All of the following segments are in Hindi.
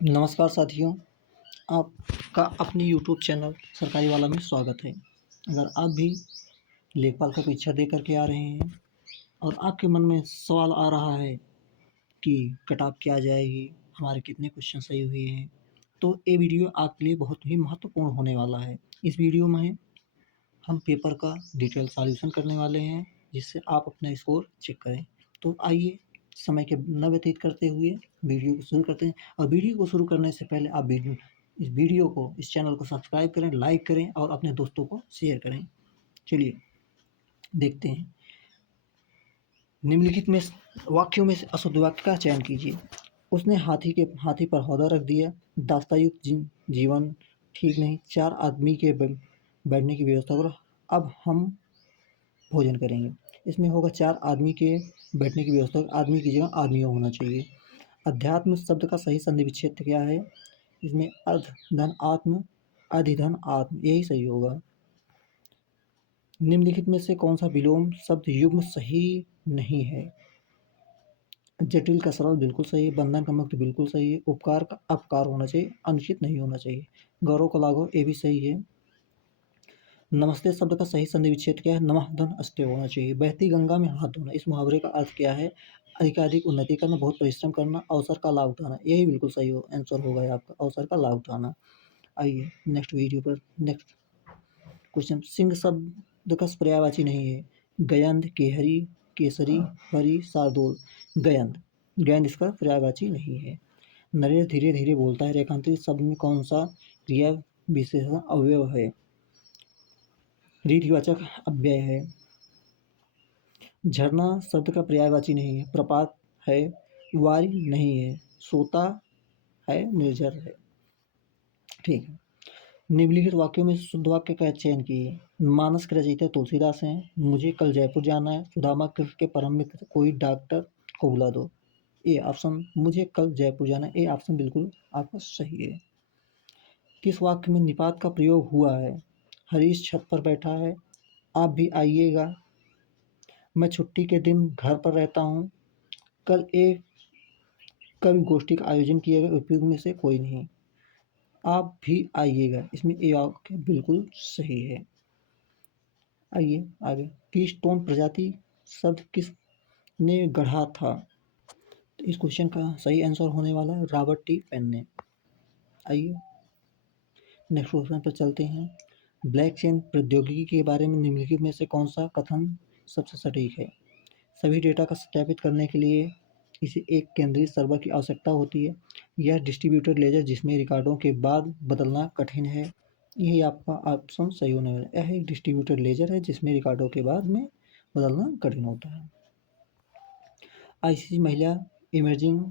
नमस्कार साथियों, आपका अपने यूट्यूब चैनल सरकारी वाला में स्वागत है। अगर आप भी लेखपाल का परीक्षा दे कर के आ रहे हैं और आपके मन में सवाल आ रहा है कि कट ऑफ क्या जाएगी, हमारे कितने क्वेश्चन सही हुए हैं, तो ये वीडियो आपके लिए बहुत ही महत्वपूर्ण होने वाला है। इस वीडियो में हम पेपर का डिटेल सॉल्यूशन करने वाले हैं, जिससे आप अपना स्कोर चेक करें। तो आइए समय के न व्यतीत करते हुए वीडियो को शुरू करते हैं। और वीडियो को शुरू करने से पहले आप इस चैनल को सब्सक्राइब करें, लाइक करें और अपने दोस्तों को शेयर करें। चलिए देखते हैं। निम्नलिखित में वाक्यों में से अशुद्ध वाक्य का चयन कीजिए। उसने हाथी पर हौदा रख दिया। दास्तायुक्त जीवन ठीक नहीं। 4 आदमी के बैठने की व्यवस्था करो। अब हम भोजन करेंगे। इसमें होगा 4 आदमी के बैठने की व्यवस्था, आदमी की जगह आदमियों होना चाहिए। अध्यात्म शब्द का सही संधि विच्छेद क्या है? इसमें अर्ध धन आत्म, अधिधन आत्म, यही सही होगा। निम्नलिखित में से कौन सा विलोम शब्द युग्म सही नहीं है? जटिल का सरल बिल्कुल सही है। बंधन का मुक्त बिल्कुल सही है। उपकार का अपकार होना चाहिए, अनुचित नहीं होना चाहिए। गौरव का लाघव, ये भी सही है। नमस्ते शब्द का सही संधि विच्छेद क्या है? नमः धन अस्ते होना चाहिए। बहती गंगा में हाथ धोना, इस मुहावरे का अर्थ क्या है? अधिकाधिक उन्नति करना, बहुत परिश्रम करना, अवसर का लाभ उठाना, यही बिल्कुल सही आंसर होगा आपका, अवसर का लाभ उठाना। आइए नेक्स्ट क्वेश्चन। सिंह शब्द का पर्यायवाची नहीं है। गयंद, केहरी, केसरी, हरी, शार्दूल। गयंद इसका पर्यायवाची नहीं है। नरेश धीरे धीरे बोलता है। रेखांकित शब्द में कौन सा क्रिया विशेषण अवयव है? रीतिवाचक अव्यय है। झरना शब्द का पर्यायवाची नहीं है। प्रपात है। वारी नहीं है। सोता है, निर्झर है। ठीक है। निम्नलिखित वाक्यों में शुद्ध वाक्य का चयन कीजिए। मानस के रचयिता तुलसीदास हैं। मुझे कल जयपुर जाना है। सुदामा के परम मित्र, कोई डॉक्टर को बुला दो। ये ऑप्शन, मुझे कल जयपुर जाना है, ये ऑप्शन बिल्कुल आपका सही है। किस वाक्य में निपात का प्रयोग हुआ है? हरीश छत पर बैठा है। आप भी आइएगा। मैं छुट्टी के दिन घर पर रहता हूँ। कल एक कवि गोष्ठी का आयोजन किया गया। उपयुक्त में से कोई नहीं। आप भी आइएगा, इसमें ए वाक्य बिल्कुल सही है। आइए आगे। कीस्टोन प्रजाति शब्द किसने गढ़ा था? तो इस क्वेश्चन का सही आंसर होने वाला है रॉबर्ट टी पेन ने। आइए नेक्स्ट क्वेश्चन पर चलते हैं। ब्लॉकचेन प्रौद्योगिकी के बारे में निम्नलिखित में से कौन सा कथन सबसे सटीक है? सभी डेटा का सत्यापित करने के लिए इसे एक केंद्रीय सर्वर की आवश्यकता होती है। यह डिस्ट्रीब्यूटेड लेजर जिसमें रिकॉर्डों के बाद बदलना कठिन है। यही आपका ऑप्शन सही होने वाला है। यह एक डिस्ट्रीब्यूटेड लेजर है जिसमें रिकॉर्डों के बाद में बदलना कठिन होता है। आईसीसी महिला इमर्जिंग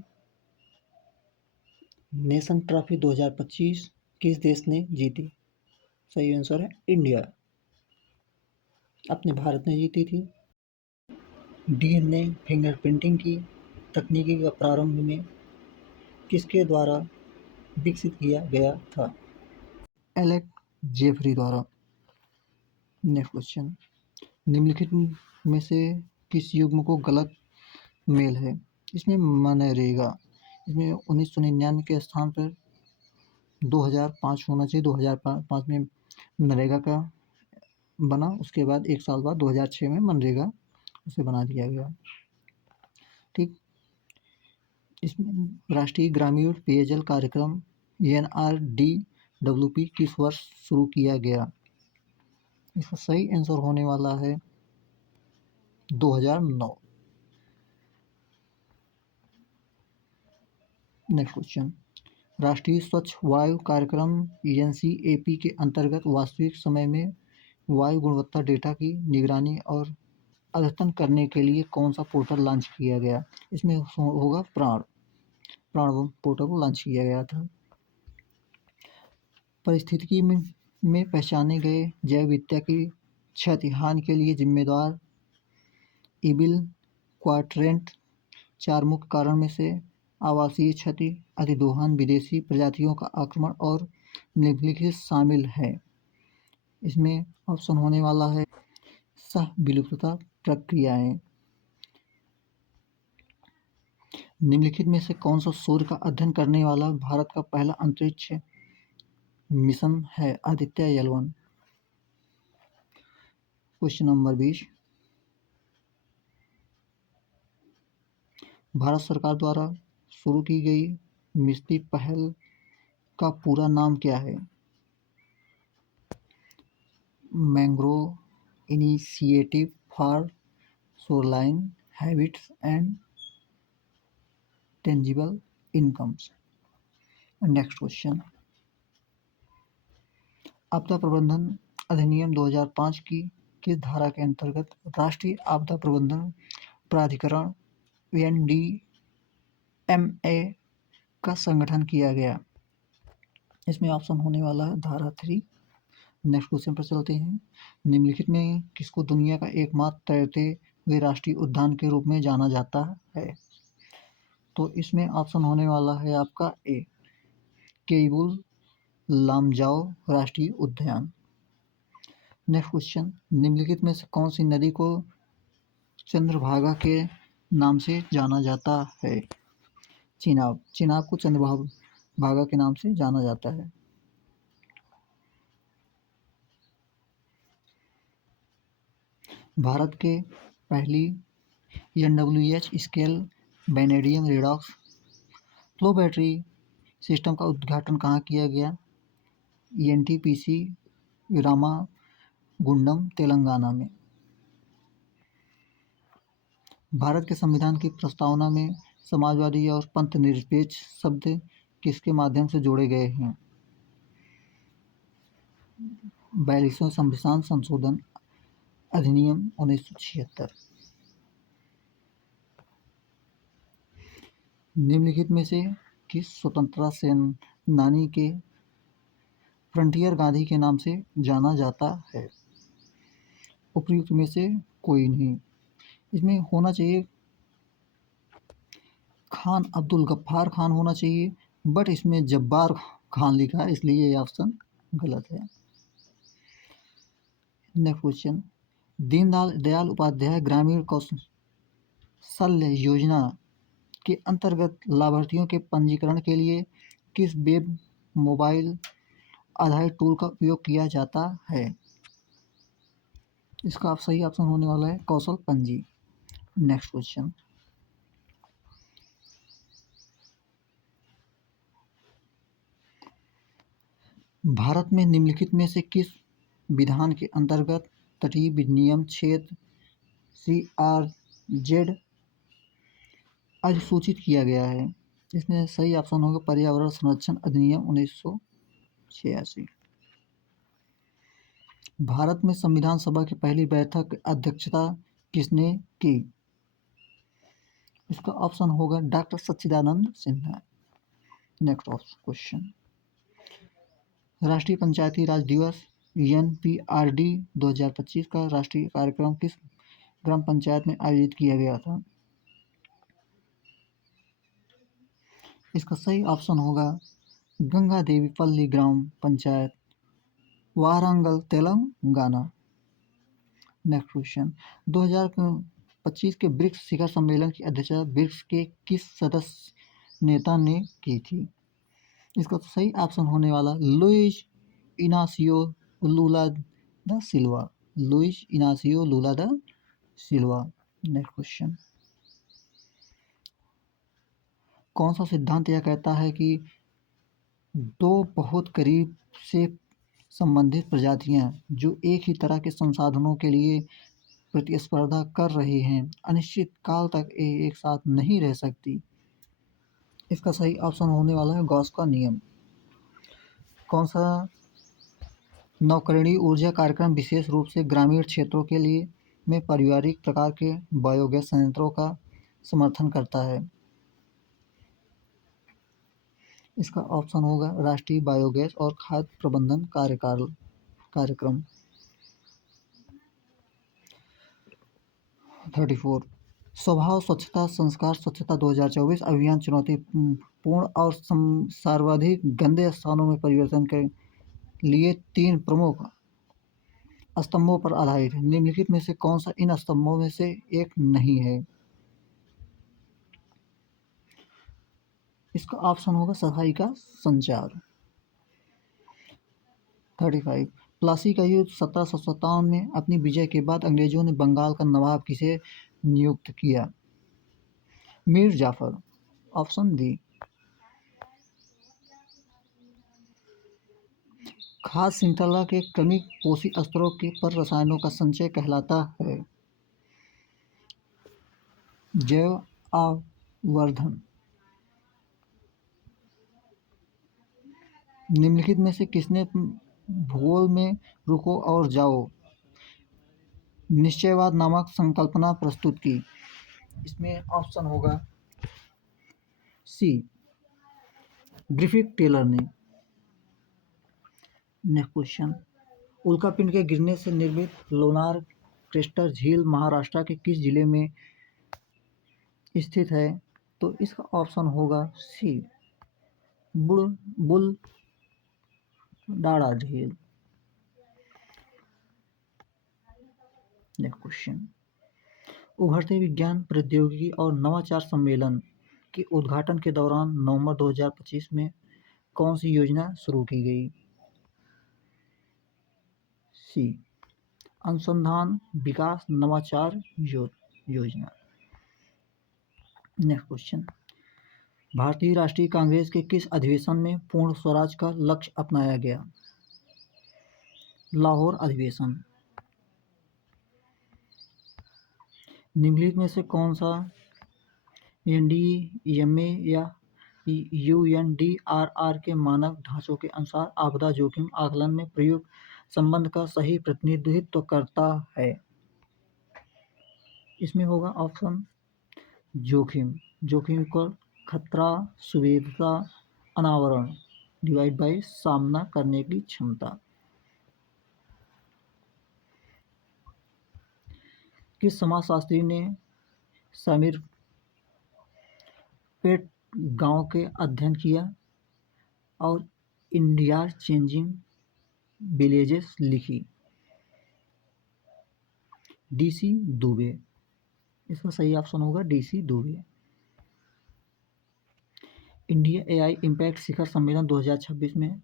नेशन ट्रॉफी 2025 किस देश ने जीती? सही आंसर है इंडिया, अपने भारत ने जीती थी। डीएनए फिंगरप्रिंटिंग की तकनीकी का प्रारंभ में किसके द्वारा विकसित किया गया था? एलेक जेफरी द्वारा। Next question. निम्नलिखित में से किस युग्म को गलत मेल है? इसमें मनरेगा, इसमें 1999 के स्थान पर 2005 होना चाहिए। 2005 में नरेगा का बना, उसके बाद एक साल बाद 2006 में मनरेगा उसे बना दिया गया। ठीक। इसमें राष्ट्रीय ग्रामीण पेयजल कार्यक्रम NRDWP किस वर्ष शुरू किया गया? इसका सही आंसर होने वाला है 2009। Next question. राष्ट्रीय स्वच्छ वायु कार्यक्रम NCAP के अंतर्गत वास्तविक समय में वायु गुणवत्ता डेटा की निगरानी और अद्यतन करने के लिए कौन सा पोर्टल लॉन्च किया गया? इसमें होगा प्राण पोर्टल को लॉन्च किया गया था। परिस्थितिकी में पहचाने गए जैव विविधता की क्षति हानि के लिए जिम्मेदार इबिल क्वाड्रेंट 4 मुख्य कारण में से आवासीय क्षति, अधिदोहन, विदेशी प्रजातियों का आक्रमण और निम्नलिखित शामिल है। इसमें ऑप्शन होने वाला है सह विलुप्तता प्रक्रियाएं। निम्नलिखित में से कौन सा सूर्य का अध्ययन करने वाला भारत का पहला अंतरिक्ष मिशन है? Aditya L1. Question number 20, Bharat सरकार द्वारा शुरू की गई मिस्टी पहल का पूरा नाम क्या है? Mangrove initiative for shoreline habits and tangible incomes. Next question, आपदा प्रबंधन अधिनियम 2005 की किस धारा के अंतर्गत राष्ट्रीय आपदा प्रबंधन प्राधिकरण NDMA का संगठन किया गया? इसमें ऑप्शन होने वाला है धारा 3। नेक्स्ट क्वेश्चन पर चलते हैं। निम्नलिखित में किसको दुनिया का एकमात्र तैरते हुए राष्ट्रीय उद्यान के रूप में जाना जाता है? तो इसमें ऑप्शन होने वाला है आपका ए, केबुल लामजाओ राष्ट्रीय उद्यान। नेक्स्ट क्वेश्चन, निम्नलिखित में से कौन सी नदी को चंद्रभागा के नाम से जाना जाता है? चिनाब। चिनाब को चंद्रभागा के नाम से जाना जाता है। भारत के पहली NWH scale vanadium redox flow battery system का उद्घाटन कहाँ किया गया? NTPC रामागुंडम तेलंगाना में। भारत के संविधान की प्रस्तावना में समाजवादी और पंथ निरपेक्ष शब्द किसके माध्यम से जोड़े गए हैं? 42वें संविधान संशोधन अधिनियम 1976। निम्नलिखित में से किस स्वतंत्रता सेनानी के फ्रंटियर गांधी के नाम से जाना जाता है? उपयुक्त में से कोई नहीं। इसमें होना चाहिए खान अब्दुल गफ्फार खान होना चाहिए, बट इसमें जब्बार खान लिखा है, इसलिए ये ऑप्शन गलत है। नेक्स्ट क्वेश्चन, दीनदयाल उपाध्याय ग्रामीण कौशल्य योजना के अंतर्गत लाभार्थियों के पंजीकरण के लिए किस वेब मोबाइल आधारित टूल का उपयोग किया जाता है? इसका सही ऑप्शन होने वाला है कौशल पंजी। नेक्स्ट क्वेश्चन, भारत में निम्नलिखित में से किस विधान के अंतर्गत तटीय विनियम क्षेत्र CRZ अधिसूचित किया गया है? इसमें सही ऑप्शन होगा पर्यावरण संरक्षण अधिनियम 1986। भारत में संविधान सभा की पहली बैठक की अध्यक्षता किसने की? इसका ऑप्शन होगा डॉक्टर सच्चिदानंद सिन्हा। नेक्स्ट क्वेश्चन, राष्ट्रीय पंचायती राज दिवस NPRD 2025 का राष्ट्रीय कार्यक्रम किस ग्राम पंचायत में आयोजित किया गया था? इसका सही ऑप्शन होगा गंगा देवी पल्ली ग्राम पंचायत, वारंगल, तेलंगाना। नेक्स्ट क्वेश्चन, 2025 के ब्रिक्स शिखर सम्मेलन की अध्यक्षता ब्रिक्स के किस सदस्य नेता ने की थी? इसका सही ऑप्शन होने वाला लुइस इनासियो लूला दा सिल्वा। लुइस इनासियो लूला दा सिल्वा। नेक्स्ट क्वेश्चन, कौन सा सिद्धांत यह कहता है कि दो बहुत करीब से संबंधित प्रजातियां जो एक ही तरह के संसाधनों के लिए प्रतिस्पर्धा कर रही हैं अनिश्चित काल तक एक साथ नहीं रह सकती? इसका सही ऑप्शन होने वाला है गॉस का नियम। कौन सा नवकरणीय ऊर्जा कार्यक्रम विशेष रूप से ग्रामीण क्षेत्रों के लिए में पारिवारिक प्रकार के बायोगैस संयंत्रों का समर्थन करता है? इसका ऑप्शन होगा राष्ट्रीय बायोगैस और खाद्य प्रबंधन कार्यक्रम। 34, स्वभाव स्वच्छता संस्कार स्वच्छता 2024 अभियान चुनौतीपूर्ण और सर्वाधिक गंदे स्थानों में परिवर्तन के लिए 3 प्रमुख स्तंभों पर आधारित है। निम्नलिखित में से कौन सा इन स्तंभों में से एक नहीं है? इसका ऑप्शन होगा सफाई का संचार। 35 प्लासी का युद्ध 1757 में अपनी विजय के बाद अंग्रेजों ने बंगाल का नवाब किसे नियुक्त किया? मीर जाफर। Option D. खाद्य श्रृंखला के क्रमिक पोषी स्तरों के पर रसायनों का संचय कहलाता है? जैव आवर्धन। निम्नलिखित में से किसने भूगोल में रुको और जाओ निश्चयवाद नामक संकल्पना प्रस्तुत की? इसमें ऑप्शन होगा सी, ग्रिफिथ टेलर ने। नेक्स्ट क्वेश्चन, उल्कापिंड के गिरने से निर्मित लोनार क्रेस्टर झील महाराष्ट्र के किस जिले में स्थित है? तो इसका ऑप्शन होगा सी, बुल डाड़ा झील। नेक्स्ट क्वेश्चन, उभरते विज्ञान प्रौद्योगिकी और नवाचार सम्मेलन के उद्घाटन के दौरान नवंबर 2025 में कौन सी योजना शुरू की गई? सी, अनुसंधान विकास नवाचार योजना। नेक्स्ट क्वेश्चन, भारतीय राष्ट्रीय कांग्रेस के किस अधिवेशन में पूर्ण स्वराज का लक्ष्य अपनाया गया? लाहौर अधिवेशन। निम्नलिखित में से कौन सा एनडीएमए या यूएनडीआरआर के मानक ढांचों के अनुसार आपदा जोखिम आकलन में प्रयुक्त संबंध का सही प्रतिनिधित्व करता है? इसमें होगा ऑप्शन जोखिम को खतरा सुविधा अनावरण डिवाइड बाय सामना करने की क्षमता। किस समाजशास्त्री ने समीर पेट गांव के अध्ययन किया और इंडिया चेंजिंग विलेजेस लिखी? डीसी दुबे। इसका सही ऑप्शन होगा DC Dube. India AI impact शिखर सम्मेलन 2026 में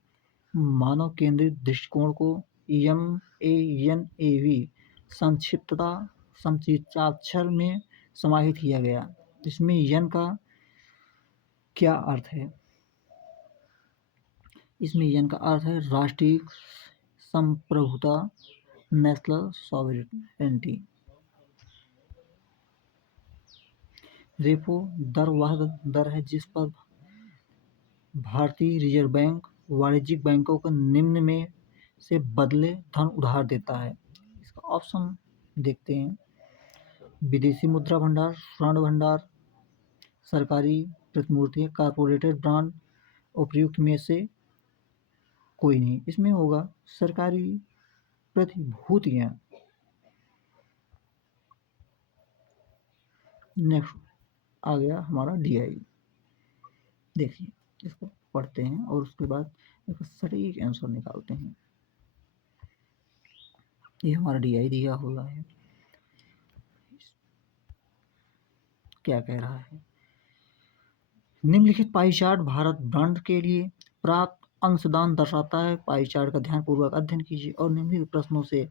मानव केंद्रित दृष्टिकोण को MANAV संक्षिप्ताक्षर में समाहित किया गया। इसमें यन का क्या अर्थ है? इसमें यन का अर्थ है राष्ट्रीय संप्रभुता, नेशनल सॉवरेनिटी। रेपो दर वह दर है जिस पर भारतीय रिजर्व बैंक वाणिज्यिक बैंकों को निम्न में से बदले धन उधार देता है। इसका ऑप्शन देखते हैं, विदेशी मुद्रा भंडार, स्वर्ण भंडार, सरकारी प्रतिमूर्तियाँ, कारपोरेटेड ब्रांड, उपयुक्त में से कोई नहीं। इसमें होगा सरकारी प्रतिभूतियाँ। नेक्स्ट आ गया हमारा DI। देखिए इसको पढ़ते हैं और उसके बाद एक सटीक आंसर निकालते हैं। ये हमारा DI दिया हुआ है, क्या कह रहा है? निम्नलिखित पाई चार्ट भारत ब्रांड के लिए प्राप्त अंशदान दर्शाता है। पाई चार्ट का ध्यानपूर्वक अध्ययन कीजिए और निम्नलिखित प्रश्नों से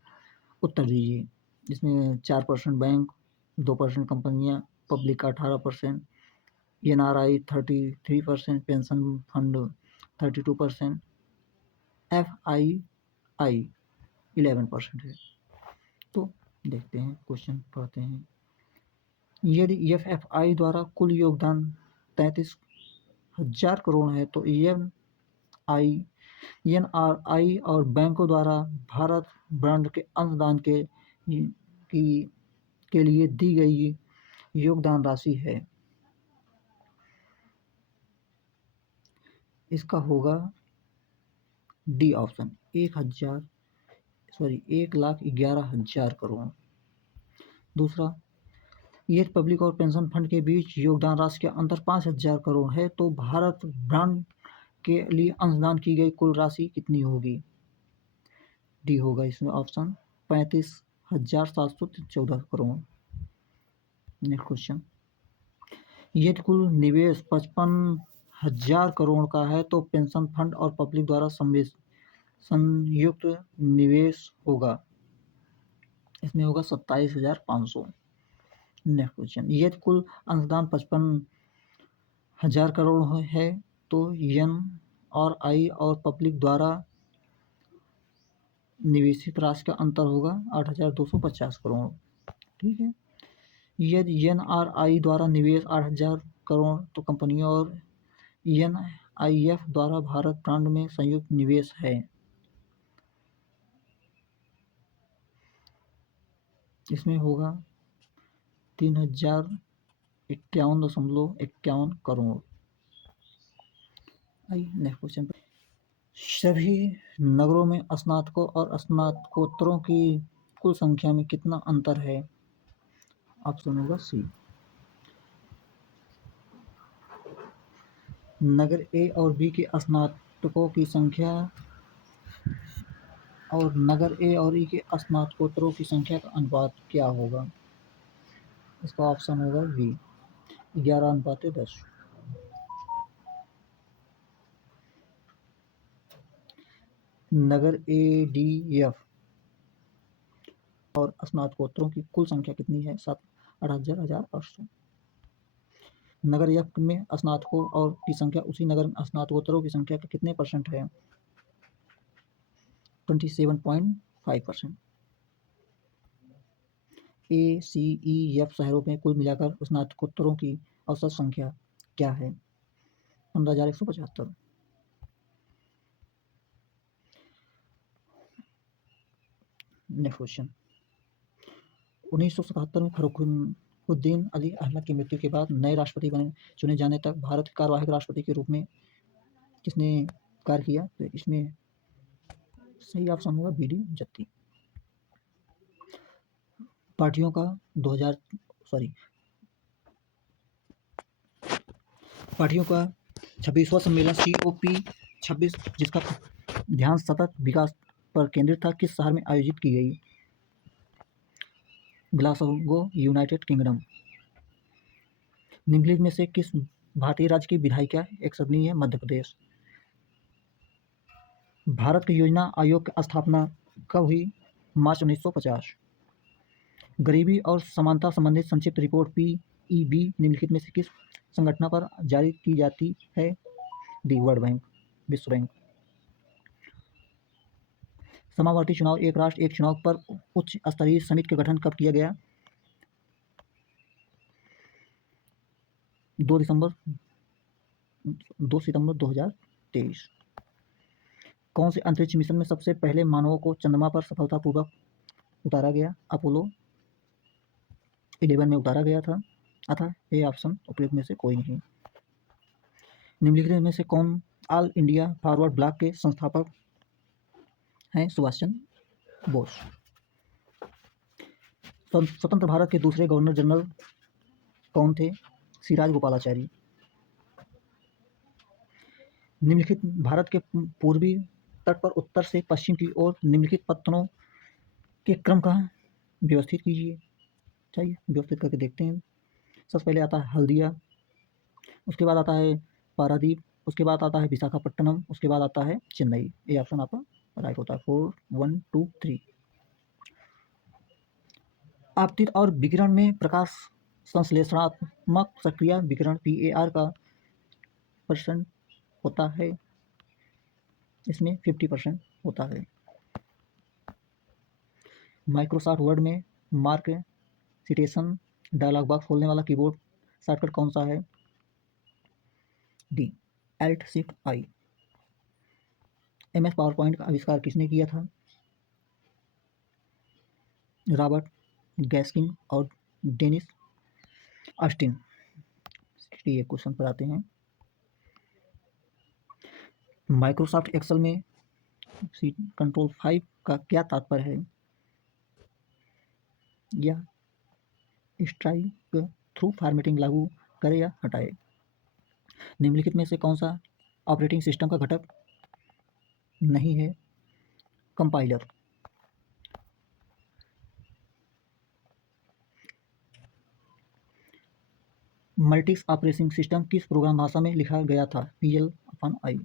उत्तर दीजिए। इसमें 4% बैंक, 2% कंपनियां, पब्लिक का 18%, NRI 33%, पेंशन फंड 32%, FII 11% है। तो देखते हैं, क्वेश्चन पढ़ते हैं। यदि FFI द्वारा कुल योगदान 33,000 करोड़ है तो NRI और बैंकों द्वारा भारत ब्रांड के अंशदान के लिए दी गई योगदान राशि है। इसका होगा डी ऑप्शन, 1,11,000 करोड़। दूसरा, यदि पब्लिक और पेंशन फंड के बीच योगदान राशि के अंतर 5,000 करोड़ है तो भारत ब्रांड के लिए अंशदान की गई कुल राशि कितनी होगी? डी होगा इसमें ऑप्शन, 35,714 करोड़। नेक्स्ट क्वेश्चन, यदि कुल निवेश 55 1000 करोड़ का है तो पेंशन फंड और पब्लिक द्वारा संयुक्त निवेश होगा, इसमें होगा 27,500। नेक्स्ट क्वेश्चन, यदि कुल अंशदान 55,000 करोड़ है तो NRI और पब्लिक द्वारा निवेशित राशि का अंतर होगा 8,250 करोड़। ठीक है, यदि NRI द्वारा निवेश 8,000 करोड़ तो कंपनियों और NIF द्वारा भारत ब्रांड में संयुक्त निवेश है, इसमें होगा 3,051.51 करोड़। आइए नेक्स्ट क्वेश्चन पर, सभी नगरों में स्नातकों और स्नातकोत्तरों की कुल संख्या में कितना अंतर है? ऑप्शन होगा सी। नगर ए और बी के स्नातकों की संख्या और नगर ए और ई के स्नातकोत्तरों की संख्या का अनुपात क्या होगा? इसका ऑप्शन होगा बी, 11:10। नगर ADF और स्नातकोत्तरों की कुल संख्या कितनी है? 78,800। नगर एफ में स्नातकों और की संख्या उसी नगर में स्नातकोत्तरों की संख्या का कितने % है? 27.5%। ACEF शहरों में कुल मिलाकर स्नातकोत्तरों की औसत संख्या क्या है? 15,175। नेक्स्ट क्वेश्चन, 1977 में फखरुद्दीन अली अहमद की मृत्यु के बाद नए राष्ट्रपति चुने जाने तक भारत के कार्यवाहक राष्ट्रपति के रूप में किसने कार्य किया? तो इसमें सही ऑप्शन होगा BD जत्ती। पार्टियों का 26वां सम्मेलन COP26 जिसका ध्यान सतत विकास पर केंद्रित था, किस शहर में आयोजित की गई? Glasgow, United kingdom. निम्नलिखित में से किस भारतीय राज्य की विधायिका एक सदनीय है? मध्य प्रदेश। भारत के योजना आयोग की स्थापना कब हुई? मार्च 1950। गरीबी और समानता संबंधित संक्षिप्त रिपोर्ट PEB निम्नलिखित में से किस संगठन पर जारी की जाती है? डी, वर्ल्ड बैंक, विश्व बैंक। समावर्ती चुनाव एक राष्ट्र एक चुनाव पर उच्च स्तरीय समिति का गठन कब किया गया? 2 सितंबर 2023। कौन से अंतरिक्ष मिशन में सबसे पहले मानवों को चंद्रमा पर सफलतापूर्वक उतारा गया? अपोलो 11 में उतारा गया था। अतः ये ऑप्शन उपयुक्त में से कोई नहीं। निम्नलिखित में से कौन ऑल इंडिया फॉरवर्ड ब्लॉक के संस्थापक हैं? सुभाष चंद्र बोस। स्वतंत्र भारत के दूसरे गवर्नर जनरल कौन थे? सी राजगोपालाचारी। निम्नलिखित भारत के पूर्वी तट पर उत्तर से पश्चिम की ओर निम्नलिखित पत्तनों के क्रम का व्यवस्थित कीजिए। चाहिए व्यवस्थित करके देखते हैं। सबसे पहले आता है हल्दिया, उसके बाद आता है पारादीप, उसके बाद आता है विशाखापट्टनम, उसके बाद आता है चेन्नई। ये ऑप्शन आपका राइट होता है। 4, 1, 2, 3। आपतित और विकिरण में प्रकाश संश्लेषणात्मक सक्रिय विकिरण PAR का % होता है? इसमें 50% होता है। माइक्रोसॉफ्ट वर्ड में मार्क सिटेशन डायलॉग बॉक्स खोलने वाला कीबोर्ड शॉर्टकट कौन सा है? D, Alt+Shift+I। MS पावरपॉइंट का आविष्कार किसने किया था? रॉबर्ट गैस्किन और डेनिस ऑस्टिन। ये क्वेश्चन पर आते हैं। माइक्रोसॉफ्ट एक्सेल में Ctrl+5 का क्या तात्पर्य है? यह स्ट्राइक थ्रू फॉर्मेटिंग लागू करे या हटाए। निम्नलिखित में से कौन सा ऑपरेटिंग सिस्टम का घटक नहीं है? कंपाइलर। मल्टिक्स ऑपरेटिंग सिस्टम किस प्रोग्राम भाषा में लिखा गया था? PL/I।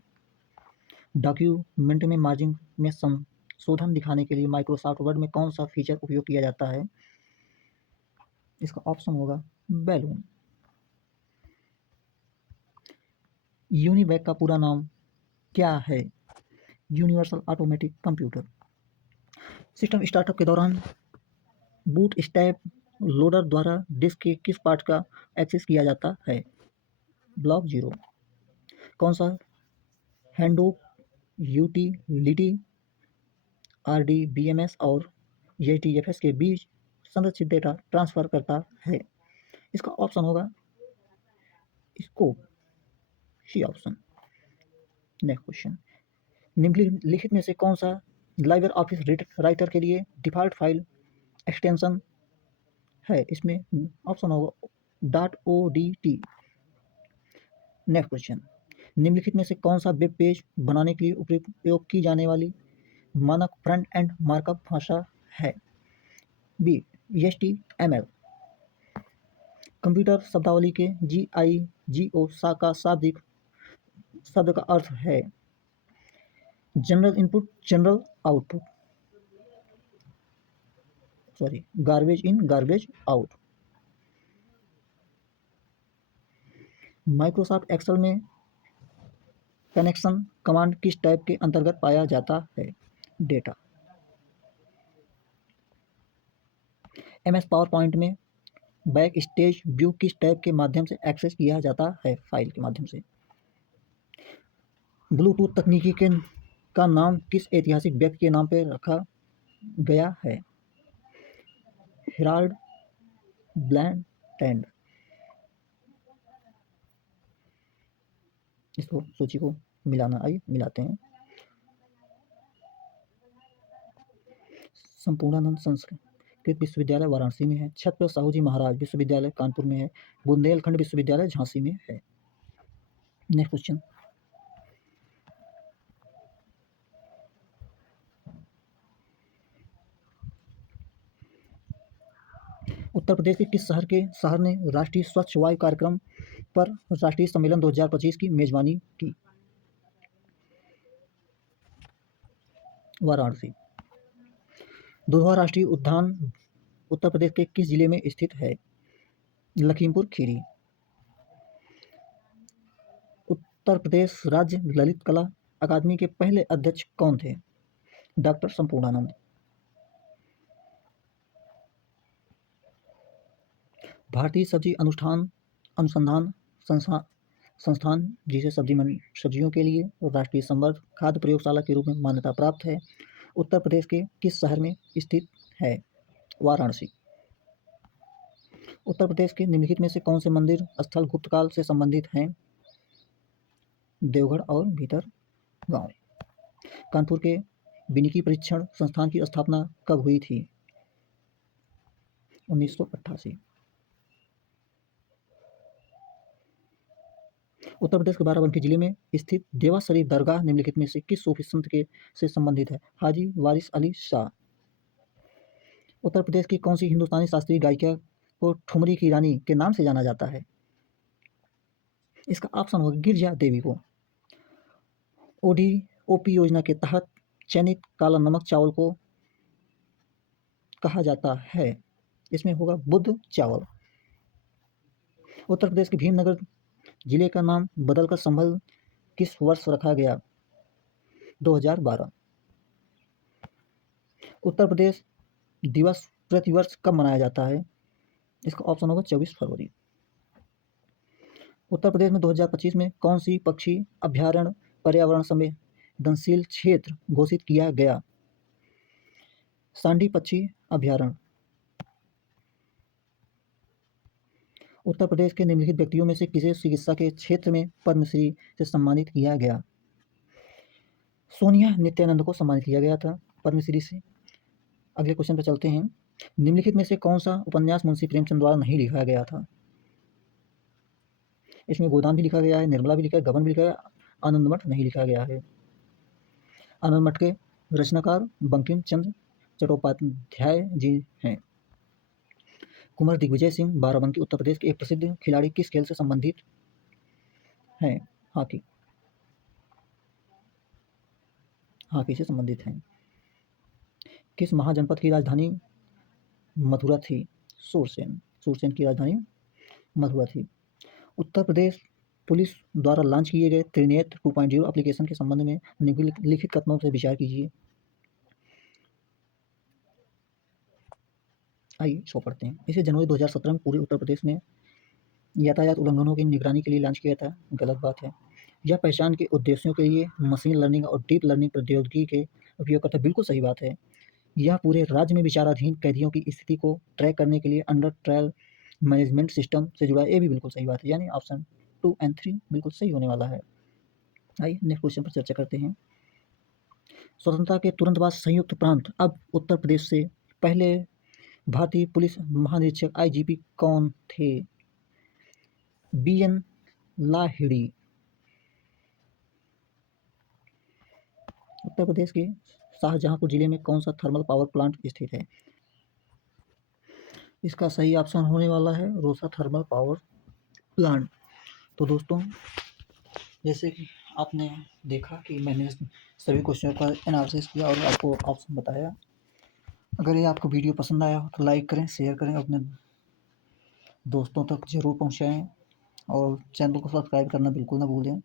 डॉक्यूमेंट में मार्जिन में संशोधन दिखाने के लिए माइक्रोसॉफ्ट वर्ड में कौन सा फीचर उपयोग किया जाता है? इसका ऑप्शन होगा बैलून। यूनिवैक का पूरा नाम क्या है? Universal automatic computer. System startup के दौरान बूटस्ट्रैप लोडर द्वारा डिस्क के किस पार्ट का एक्सेस किया जाता है? ब्लॉक 0। कौन सा हैंडओक यूटिलिटी RDBMS और HDFS के बीच संरक्षित डेटा ट्रांसफर करता है? इसका ऑप्शन होगा scope, C option. Next question, निम्नलिखित में से कौन सा लाइब्रेरी ऑफिस राइटर के लिए डिफ़ॉल्ट फाइल एक्सटेंशन है? इसमें ऑप्शन होगा .odt। नेक्स्ट क्वेश्चन, निम्नलिखित में से कौन सा वेब पेज बनाने के लिए उपयोग की जाने वाली मानक फ्रंट एंड मार्कअप भाषा है? B HTML। कंप्यूटर शब्दावली के GIGO का शाब्दिक शब्द का अर्थ है general input, general output, garbage in, garbage out. Microsoft Excel में कनेक्शन कमांड किस टाइप के अंतर्गत पाया जाता है? डेटा। MS पावर पॉइंट में बैक स्टेज व्यू किस टैब के माध्यम से एक्सेस किया जाता है? फाइल के माध्यम से। ब्लूटूथ तकनीकी का नाम किस ऐतिहासिक व्यक्ति के नाम पर रखा गया है? हेराल्ड ब्लैंटैंड। इसको सूची को मिलाते हैं। संपूर्णानंद संस्कृत विश्वविद्यालय वाराणसी में है। छत्रपति साहू जी महाराज विश्वविद्यालय कानपुर में है। बुंदेलखंड विश्वविद्यालय झांसी में है। नेक्स्ट क्वेश्चन, उत्तर प्रदेश के किस शहर ने राष्ट्रीय स्वच्छ वायु कार्यक्रम पर राष्ट्रीय सम्मेलन 2025 की मेजबानी की? वाराणसी। दुधवा राष्ट्रीय उद्यान उत्तर प्रदेश के किस जिले में स्थित है? लखीमपुर खीरी। उत्तर प्रदेश राज्य ललित कला अकादमी के पहले अध्यक्ष कौन थे? डॉक्टर संपूर्णानंद। भारतीय सब्जी अनुसंधान संस्थान जिसे सब्जियों के लिए राष्ट्रीय समृद्ध खाद्य प्रयोगशाला के रूप में मान्यता प्राप्त है, उत्तर प्रदेश के किस शहर में स्थित है? वाराणसी। उत्तर प्रदेश के निम्नलिखित में से कौन से मंदिर स्थल गुप्तकाल से संबंधित हैं? देवगढ़ और भीतर गांव। कानपुर के विनिकी परीक्षण संस्थान की स्थापना कब हुई थी? 1988। उत्तर प्रदेश के बाराबंकी जिले में स्थित देवा शरीफ दरगाह निम्नलिखित में से किस सूफी संत से संबंधित है? हाजी वारिस अली शाह। उत्तर प्रदेश की कौन सी हिंदुस्तानी शास्त्रीय गायिका को ठुमरी की रानी के नाम से जाना जाता है? इसका ऑप्शन होगा गिरिजा देवी को। ODOP योजना के तहत चयनित काला नमक चावल को कहा जाता है? इसमें होगा बुद्ध चावल। उत्तर प्रदेश के भीमनगर जिले का नाम बदलकर संभल किस वर्ष रखा गया? 2012। उत्तर प्रदेश दिवस प्रतिवर्ष कब मनाया जाता है? इसका ऑप्शन होगा 24 फरवरी। उत्तर प्रदेश में 2025 में कौन सी पक्षी अभ्यारण्य पर्यावरण संवेदनशील क्षेत्र घोषित किया गया? सांडी पक्षी अभ्यारण्य। उत्तर प्रदेश के निम्नलिखित व्यक्तियों में से किसे चिकित्सा के क्षेत्र में पद्मश्री से सम्मानित किया गया? सोनिया नित्यानंद को सम्मानित किया गया था पद्मश्री से। अगले क्वेश्चन पर चलते हैं। निम्नलिखित में से कौन सा उपन्यास मुंशी प्रेमचंद द्वारा नहीं लिखा गया था? इसमें गोदान भी लिखा गया है, निर्मला भी लिखा है, गबन भी लिखा है, आनंदमठ नहीं लिखा गया है। आनंदमठ के रचनाकार बंकिम चंद्र चट्टोपाध्याय जी हैं। कुंवर दिग्विजय सिंह बाराबंकी उत्तर प्रदेश के एक प्रसिद्ध खिलाड़ी किस खेल से संबंधित हैं? हॉकी। हॉकी से संबंधित हैं। किस महाजनपद की राजधानी मथुरा थी? सूरसेन। सूरसेन की राजधानी मथुरा थी। उत्तर प्रदेश पुलिस द्वारा लॉन्च किए गए त्रिनेत्र 2.0 एप्लीकेशन के संबंध में निम्नलिखित कथनों से विचार कीजिए। आइए इसको पढ़ते हैं। इसे जनवरी 2017 में पूरे उत्तर प्रदेश में यातायात उल्लंघनों की निगरानी के लिए लॉन्च किया था। गलत बात है। यह पहचान के उद्देश्यों के लिए मशीन लर्निंग और डीप लर्निंग प्रौद्योगिकी के उपयोग करता है। बिल्कुल सही बात है। यह पूरे राज्य में विचाराधीन कैदियों की स्थिति को ट्रैक करने के लिए अंडर ट्रायल मैनेजमेंट सिस्टम से जुड़ा है। ये भी बिल्कुल सही बात है, यानी ऑप्शन 2 एंड 3 बिल्कुल सही होने वाला है। आइए नेक्स्ट क्वेश्चन पर चर्चा करते हैं। स्वतंत्रता के तुरंत बाद संयुक्त प्रांत अब उत्तर प्रदेश से पहले भारतीय पुलिस महानिरीक्षक आईजीपी कौन थे? BN लाहिड़ी। उत्तर प्रदेश के शाहजहांपुर जिले में कौन सा थर्मल पावर प्लांट स्थित है? इसका सही ऑप्शन होने वाला है रोसा थर्मल पावर प्लांट। तो दोस्तों, जैसे कि आपने देखा कि मैंने सभी क्वेश्चनों का एनालिसिस किया और आपको ऑप्शन बताया। अगर ये आपको वीडियो पसंद आया हो तो लाइक करें, शेयर करें, अपने दोस्तों तक ज़रूर पहुंचाएं और चैनल को सब्सक्राइब करना बिल्कुल ना भूलें।